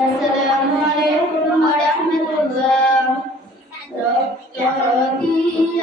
السلام عليكم ورحمة الله ربي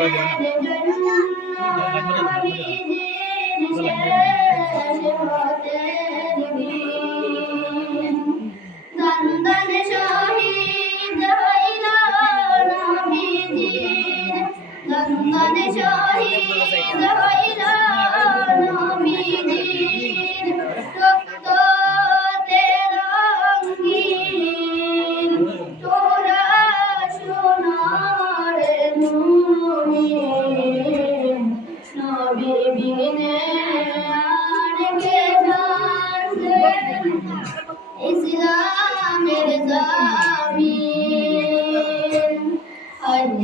Thank you.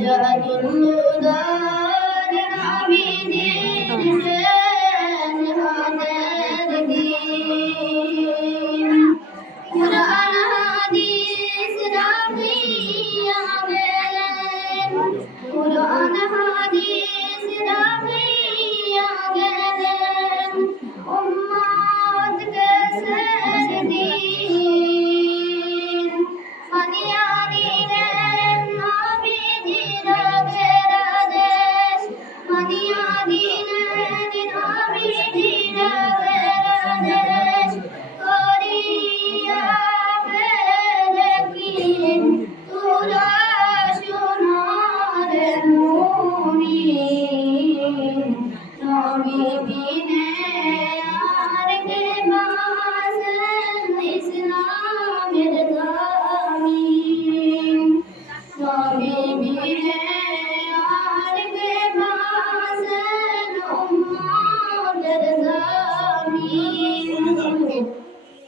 وجهة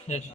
Yes.